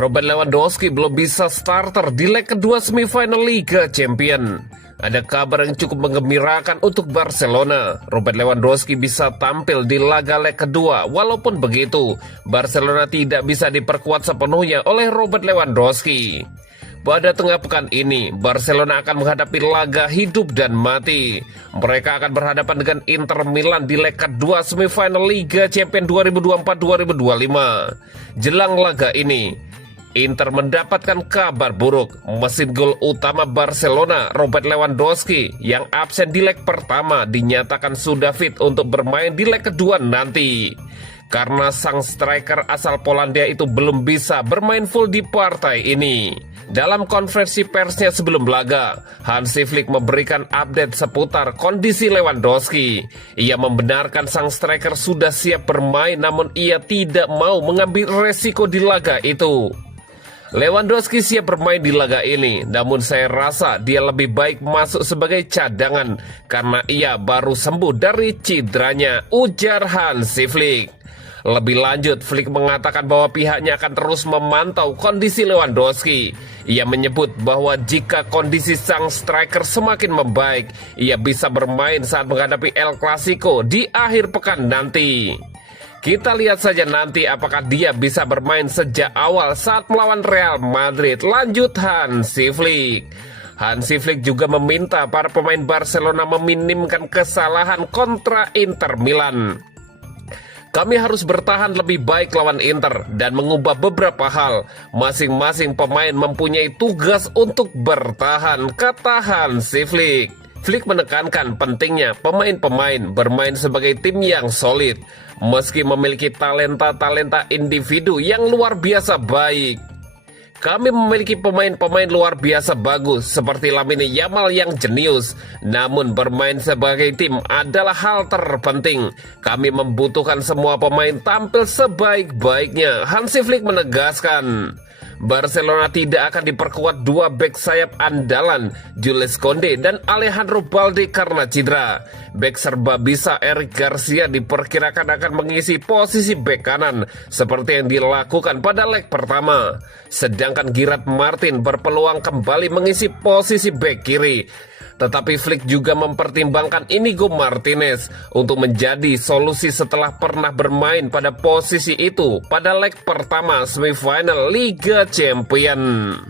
Robert Lewandowski belum bisa starter di leg kedua semifinal Liga Champions. Ada kabar yang cukup menggembirakan untuk Barcelona. Robert Lewandowski bisa tampil di laga leg kedua. Walaupun begitu, Barcelona tidak bisa diperkuat sepenuhnya oleh Robert Lewandowski. Pada tengah pekan ini, Barcelona akan menghadapi laga hidup dan mati. Mereka akan berhadapan dengan Inter Milan di leg kedua semifinal Liga Champions 2024-2025. Jelang laga ini, Inter mendapatkan kabar buruk. Mesin gol utama Barcelona, Robert Lewandowski, yang absen di leg pertama dinyatakan sudah fit untuk bermain di leg kedua nanti. Karena sang striker asal Polandia itu belum bisa bermain full di partai ini. Dalam konferensi persnya sebelum laga, Hansi Flick memberikan update seputar kondisi Lewandowski. Ia membenarkan sang striker sudah siap bermain, namun ia tidak mau mengambil resiko di laga itu. Lewandowski siap bermain di laga ini, namun saya rasa dia lebih baik masuk sebagai cadangan karena ia baru sembuh dari cederanya, ujar Hansi Flick. Lebih lanjut, Flick mengatakan bahwa pihaknya akan terus memantau kondisi Lewandowski. Ia menyebut bahwa jika kondisi sang striker semakin membaik, ia bisa bermain saat menghadapi El Clasico di akhir pekan nanti. Kita lihat saja nanti apakah dia bisa bermain sejak awal saat melawan Real Madrid, lanjut Hansi Flick. Hansi Flick juga meminta para pemain Barcelona meminimkan kesalahan kontra Inter Milan. Kami harus bertahan lebih baik lawan Inter dan mengubah beberapa hal. Masing-masing pemain mempunyai tugas untuk bertahan, kata Hansi Flick. Flick menekankan pentingnya pemain-pemain bermain sebagai tim yang solid, meski memiliki talenta-talenta individu yang luar biasa baik. Kami memiliki pemain-pemain luar biasa bagus seperti Lamine Yamal yang jenius. Namun bermain sebagai tim adalah hal terpenting. Kami membutuhkan semua pemain tampil sebaik-baiknya, Hansi Flick menegaskan. Barcelona tidak akan diperkuat dua bek sayap andalan, Jules Koundé dan Alejandro Balde karena cedera. Bek serba bisa Eric Garcia diperkirakan akan mengisi posisi bek kanan seperti yang dilakukan pada leg pertama. Sedangkan Gerard Martin berpeluang kembali mengisi posisi bek kiri. Tetapi Flick juga mempertimbangkan Inigo Martinez untuk menjadi solusi setelah pernah bermain pada posisi itu pada leg pertama semifinal Liga Champions.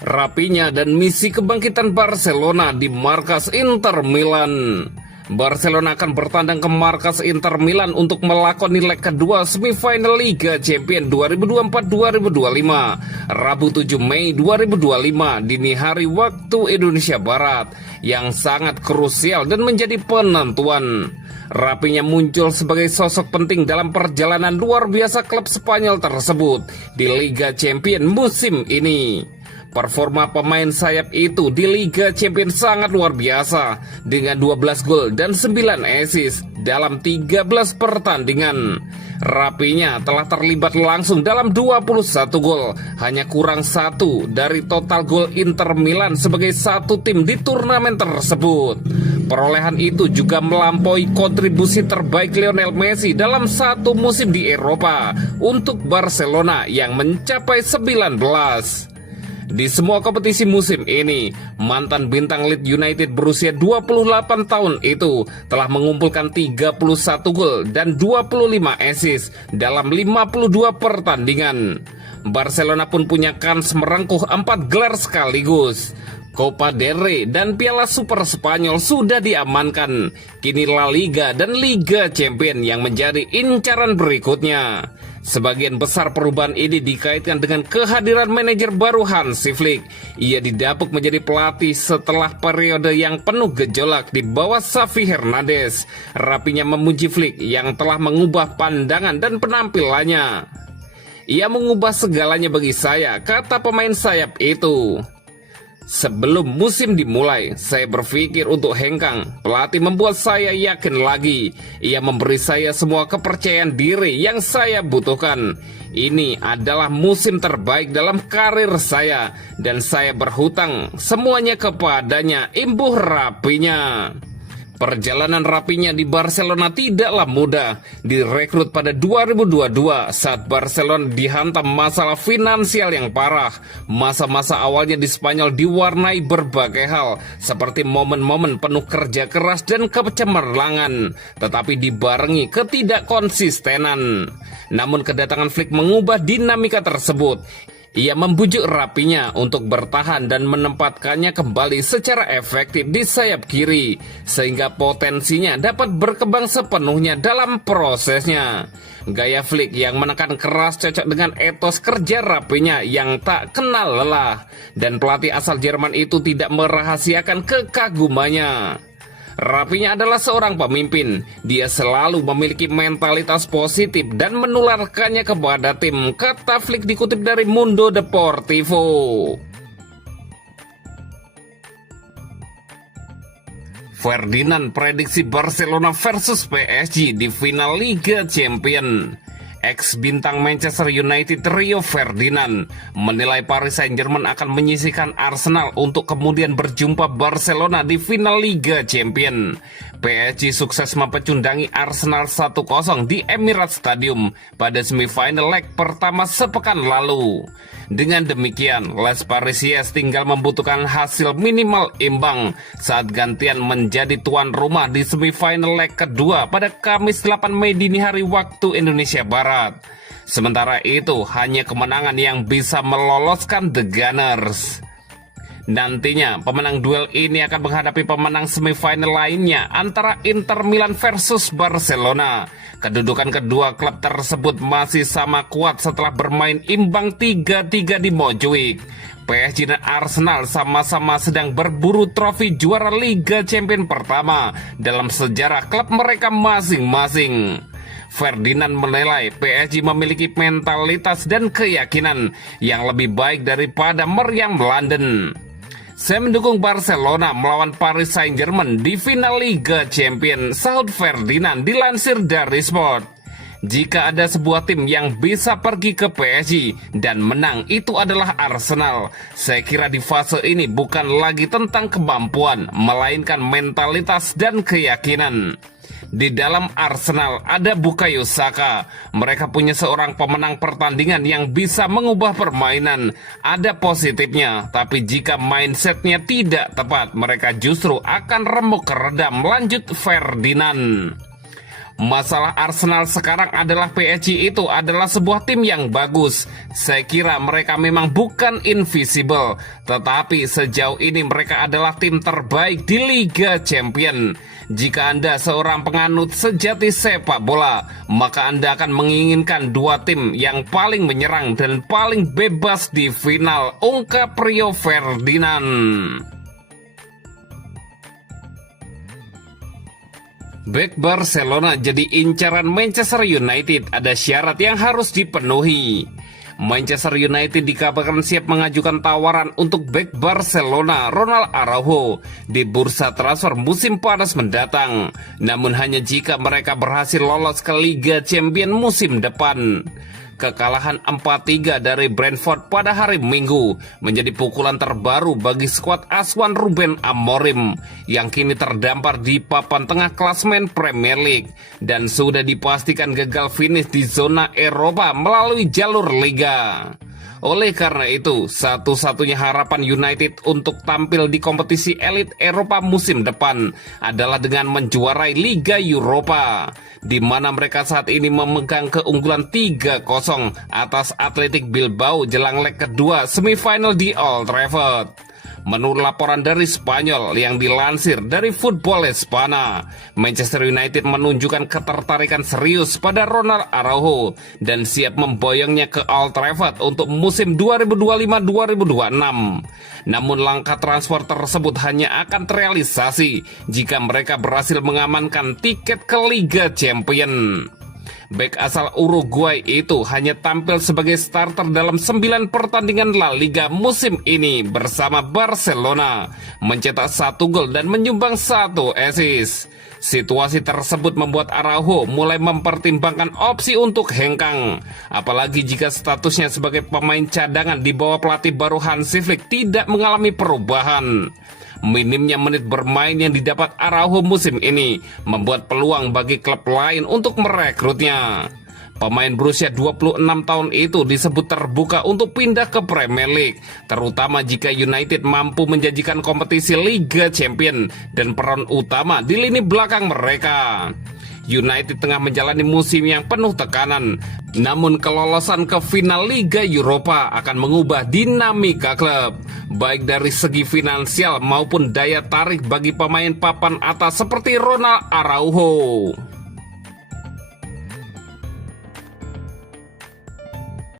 Rapinya dan misi kebangkitan Barcelona di markas Inter Milan. Barcelona akan bertandang ke markas Inter Milan untuk melakoni leg kedua semifinal Liga Champions 2024-2025 Rabu 7 Mei 2025 dini hari waktu Indonesia Barat, yang sangat krusial dan menjadi penentuan. Rapinya muncul sebagai sosok penting dalam perjalanan luar biasa klub Spanyol tersebut di Liga Champions musim ini. Performa pemain sayap itu di Liga Champions sangat luar biasa dengan 12 gol dan 9 assist dalam 13 pertandingan. Rapinya telah terlibat langsung dalam 21 gol, hanya kurang 1 dari total gol Inter Milan sebagai satu tim di turnamen tersebut. Perolehan itu juga melampaui kontribusi terbaik Lionel Messi dalam satu musim di Eropa untuk Barcelona yang mencapai 19. Di semua kompetisi musim ini, mantan bintang Leeds United berusia 28 tahun itu telah mengumpulkan 31 gol dan 25 assist dalam 52 pertandingan. Barcelona pun punya kans merengkuh 4 gelar sekaligus. Copa del Rey dan Piala Super Spanyol sudah diamankan. Kini La Liga dan Liga Champions yang menjadi incaran berikutnya. Sebagian besar perubahan ini dikaitkan dengan kehadiran manajer baru Hansi Flick. Ia didapuk menjadi pelatih setelah periode yang penuh gejolak di bawah Xavi Hernandez. Rapinya memuji Flick yang telah mengubah pandangan dan penampilannya. Ia mengubah segalanya bagi saya, kata pemain sayap itu. Sebelum musim dimulai, saya berpikir untuk hengkang. Pelatih membuat saya yakin lagi. Ia memberi saya semua kepercayaan diri yang saya butuhkan. Ini adalah musim terbaik dalam karir saya, dan saya berhutang semuanya kepadanya, imbuh Rapinya. Perjalanan rapinya di Barcelona tidaklah mudah. Direkrut pada 2022 saat Barcelona dihantam masalah finansial yang parah. Masa-masa awalnya di Spanyol diwarnai berbagai hal, seperti momen-momen penuh kerja keras dan kecemerlangan, tetapi dibarengi ketidakkonsistenan. Namun kedatangan Flick mengubah dinamika tersebut. Ia membujuk Rapinya untuk bertahan dan menempatkannya kembali secara efektif di sayap kiri, sehingga potensinya dapat berkembang sepenuhnya dalam prosesnya. Gaya Flick yang menekan keras cocok dengan etos kerja Rapinya yang tak kenal lelah, dan pelatih asal Jerman itu tidak merahasiakan kekagumannya. Rapinya adalah seorang pemimpin. Dia selalu memiliki mentalitas positif dan menularkannya kepada tim, kata Flick dikutip dari Mundo Deportivo. Ferdinand prediksi Barcelona versus PSG di final Liga Champions. Ex-bintang Manchester United Rio Ferdinand menilai Paris Saint-Germain akan menyisihkan Arsenal untuk kemudian berjumpa Barcelona di final Liga Champions. PSG sukses mempecundangi Arsenal 1-0 di Emirates Stadium pada semifinal leg pertama sepekan lalu. Dengan demikian, Les Parisiens tinggal membutuhkan hasil minimal imbang saat gantian menjadi tuan rumah di semifinal leg kedua pada Kamis 8 Mei dini hari waktu Indonesia Barat. Sementara itu, hanya kemenangan yang bisa meloloskan The Gunners. Nantinya, pemenang duel ini akan menghadapi pemenang semifinal lainnya antara Inter Milan versus Barcelona. Kedudukan kedua klub tersebut masih sama kuat setelah bermain imbang 3-3 di Montjuic. PSG dan Arsenal sama-sama sedang berburu trofi juara Liga Champions pertama dalam sejarah klub mereka masing-masing. Ferdinand menilai PSG memiliki mentalitas dan keyakinan yang lebih baik daripada meriam London. Saya mendukung Barcelona melawan Paris Saint-Germain di final Liga Champions, sahut Ferdinand dilansir dari Sport. Jika ada sebuah tim yang bisa pergi ke PSG dan menang, itu adalah Arsenal. Saya kira di fase ini bukan lagi tentang kemampuan, melainkan mentalitas dan keyakinan. Di dalam Arsenal ada Bukayo Saka. Mereka punya seorang pemenang pertandingan yang bisa mengubah permainan. Ada positifnya, tapi jika mindsetnya tidak tepat, mereka justru akan remuk redam, lanjut Ferdinand. Masalah Arsenal sekarang adalah PSG itu adalah sebuah tim yang bagus. Saya kira mereka memang bukan invisible, tetapi sejauh ini mereka adalah tim terbaik di Liga Champions. Jika Anda seorang penganut sejati sepak bola, maka Anda akan menginginkan dua tim yang paling menyerang dan paling bebas di final, ungkap Rio Ferdinand. Bek Barcelona jadi incaran Manchester United, ada syarat yang harus dipenuhi. Manchester United dikabarkan siap mengajukan tawaran untuk bek Barcelona Ronald Araujo di bursa transfer musim panas mendatang. Namun hanya jika mereka berhasil lolos ke Liga Champions musim depan. Kekalahan 4-3 dari Brentford pada hari Minggu menjadi pukulan terbaru bagi skuad asuhan Ruben Amorim yang kini terdampar di papan tengah klasemen Premier League dan sudah dipastikan gagal finish di zona Eropa melalui jalur Liga. Oleh karena itu, satu-satunya harapan United untuk tampil di kompetisi elit Eropa musim depan adalah dengan menjuarai Liga Eropa, di mana mereka saat ini memegang keunggulan 3-0 atas Athletic Bilbao jelang leg kedua semifinal di Old Trafford. Menurut laporan dari Spanyol yang dilansir dari Football Espana, Manchester United menunjukkan ketertarikan serius pada Ronald Araujo dan siap memboyongnya ke Old Trafford untuk musim 2025-2026. Namun langkah transfer tersebut hanya akan terrealisasi jika mereka berhasil mengamankan tiket ke Liga Champions. Bek asal Uruguay itu hanya tampil sebagai starter dalam 9 pertandingan La Liga musim ini bersama Barcelona, mencetak 1 gol dan menyumbang 1 assist. Situasi tersebut membuat Araujo mulai mempertimbangkan opsi untuk hengkang, apalagi jika statusnya sebagai pemain cadangan di bawah pelatih baru Hansi Flick tidak mengalami perubahan. Minimnya menit bermain yang didapat Araujo musim ini membuat peluang bagi klub lain untuk merekrutnya. Pemain berusia 26 tahun itu disebut terbuka untuk pindah ke Premier League, terutama jika United mampu menjanjikan kompetisi Liga Champions dan peran utama di lini belakang mereka. United tengah menjalani musim yang penuh tekanan, namun kelolosan ke final Liga Eropa akan mengubah dinamika klub, baik dari segi finansial maupun daya tarik bagi pemain papan atas seperti Ronald Araujo.